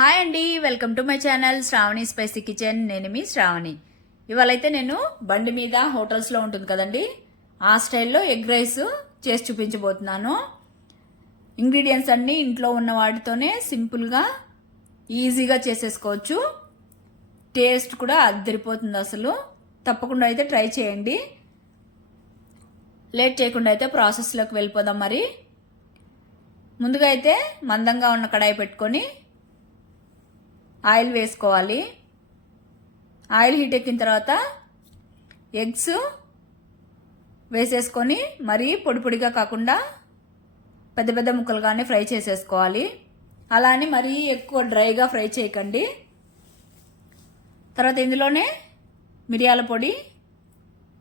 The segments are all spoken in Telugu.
హాయ్ అండి, welcome to my channel Shravani spicy kitchen. నేను మీ శ్రావణి. ఇవాళైతే నేను బండి మీద హోటల్స్లో ఉంటుంది కదండి, ఆ స్టైల్లో ఎగ్ రైస్ చేసి చూపించబోతున్నాను. ఇంగ్రీడియంట్స్ అన్నీ ఇంట్లో ఉన్న వాటితోనే సింపుల్గా ఈజీగా చేసేసుకోవచ్చు. టేస్ట్ కూడా అద్దరిపోతుంది అసలు. తప్పకుండా అయితే ట్రై చేయండి. లేట్ చేయకుండా అయితే ప్రాసెస్లోకి వెళ్ళిపోదాం. మరి ముందుగా అయితే మందంగా ఉన్న కడాయి పెట్టుకొని ఆయిల్ వేసుకోవాలి. ఆయిల్ హీట్ ఎక్కిన తర్వాత ఎగ్స్ వేసేసుకొని మరీ పొడి పొడిగా కాకుండా పెద్ద పెద్ద ముక్కలుగానే ఫ్రై చేసేసుకోవాలి. అలా అని మరీ ఎక్కువ డ్రైగా ఫ్రై చేయకండి. తర్వాత ఇందులోనే మిరియాల పొడి,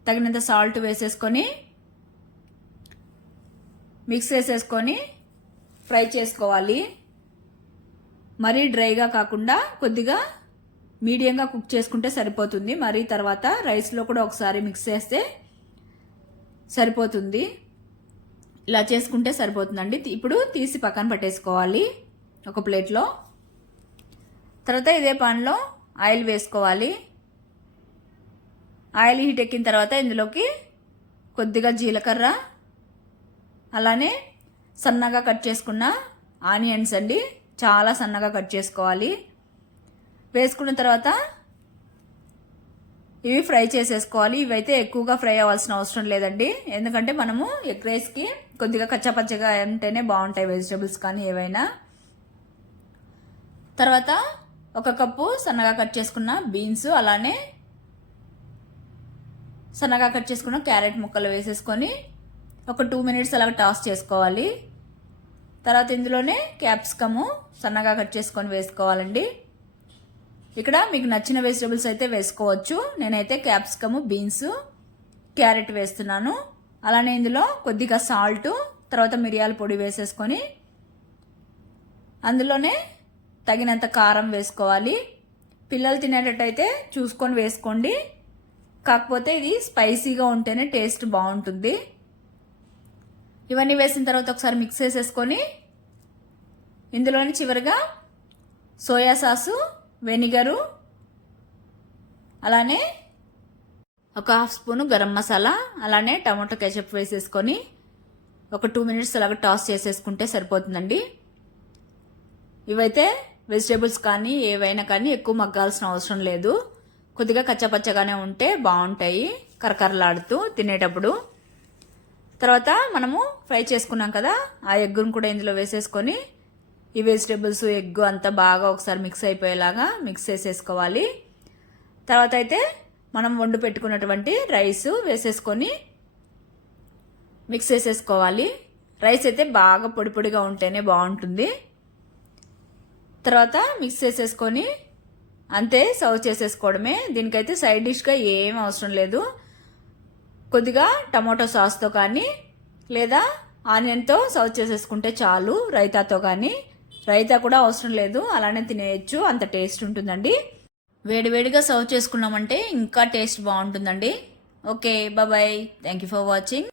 తగినంత సాల్ట్ వేసేసుకొని మిక్స్ చేసేసుకొని ఫ్రై చేసుకోవాలి. మరీ డ్రైగా కాకుండా కొద్దిగా మీడియంగా కుక్ చేసుకుంటే సరిపోతుంది. మరి తర్వాత రైస్లో కూడా ఒకసారి మిక్స్ చేస్తే సరిపోతుంది. ఇలా చేసుకుంటే సరిపోతుందండి. ఇప్పుడు తీసి పక్కన పెట్టేసుకోవాలి ఒక ప్లేట్లో. తర్వాత ఇదే పాన్లో ఆయిల్ వేసుకోవాలి. ఆయిల్ హీట్ ఎక్కిన తర్వాత ఇందులోకి కొద్దిగా జీలకర్ర, అలానే సన్నగా కట్ చేసుకున్న ఆనియన్స్ అండి, చాలా సన్నగా కట్ చేసుకోవాలి. వేసుకున్న తర్వాత ఇవి ఫ్రై చేసేసుకోవాలి. ఇవైతే ఎక్కువగా ఫ్రై అవ్వాల్సిన అవసరం లేదండి, ఎందుకంటే మనము ఎగ్ రైస్కి కొద్దిగా కచ్చాపచ్చగా ఉంటేనే బాగుంటాయి వెజిటేబుల్స్ కానీ ఏవైనా. తర్వాత 1 కప్పు సన్నగా కట్ చేసుకున్న బీన్స్, అలానే సన్నగా కట్ చేసుకున్న క్యారెట్ ముక్కలు వేసేసుకొని ఒక 2 మినిట్స్ అలా టాస్ చేసుకోవాలి. తర్వాత ఇందులోనే క్యాప్సికము సన్నగా కట్ చేసుకొని వేసుకోవాలండి. ఇక్కడ మీకు నచ్చిన వెజిటేబుల్స్ అయితే వేసుకోవచ్చు. నేనైతే క్యాప్సికము, బీన్స్, క్యారెట్ వేస్తున్నాను. అలానే ఇందులో కొద్దిగా సాల్ట్, తర్వాత మిరియాల పొడి వేసేసుకొని అందులోనే తగినంత కారం వేసుకోవాలి. పిల్లలు తినేటట్టయితే చూసుకొని వేసుకోండి, కాకపోతే ఇది స్పైసీగా ఉంటేనే టేస్ట్ బాగుంటుంది. ఇవన్నీ వేసిన తర్వాత ఒకసారి మిక్స్ చేసేసుకొని ఇందులోని చివరిగా సోయా సాసు, వెనిగరు, అలానే ఒక 1/2 స్పూను గరం మసాలా, అలానే టమాటో కెచప్ వేసేసుకొని ఒక 2 మినిట్స్ అలాగ టాస్ చేసేసుకుంటే సరిపోతుందండి. ఇవైతే వెజిటేబుల్స్ కానీ ఏవైనా కానీ ఎక్కువ మగ్గాల్సిన అవసరం లేదు. కొద్దిగా కచ్చపచ్చగానే ఉంటే బాగుంటాయి కరకరలాడుతూ తినేటప్పుడు. తర్వాత మనము ఫ్రై చేసుకున్నాం కదా, ఆ ఎగ్గును కూడా ఇందులో వేసేసుకొని ఈ వెజిటేబుల్స్, ఎగ్ అంతా బాగా ఒకసారి మిక్స్ అయిపోయేలాగా మిక్స్ చేసేసుకోవాలి. తర్వాత అయితే మనం వండు పెట్టుకున్నటువంటి రైస్ వేసేసుకొని మిక్స్ చేసేసుకోవాలి. రైస్ అయితే బాగా పొడి పొడిగా ఉంటేనే బాగుంటుంది. తర్వాత మిక్స్ చేసేసుకొని అంతే సర్వ్ చేసేసుకోవడమే. దీనికైతే సైడ్ డిష్గా ఏం అవసరం లేదు. కొద్దిగా టమాటో సాస్తో కానీ లేదా ఆనియన్తో సర్వ్ చేసేసుకుంటే చాలు. రైతాతో కానీ, రైతా కూడా అవసరం లేదు, అలానే తినేయచ్చు, అంత టేస్ట్ ఉంటుందండి. వేడివేడిగా సర్వ్ చేసుకున్నామంటే ఇంకా టేస్ట్ బాగుంటుందండి. Okay, bye. Thank you for watching.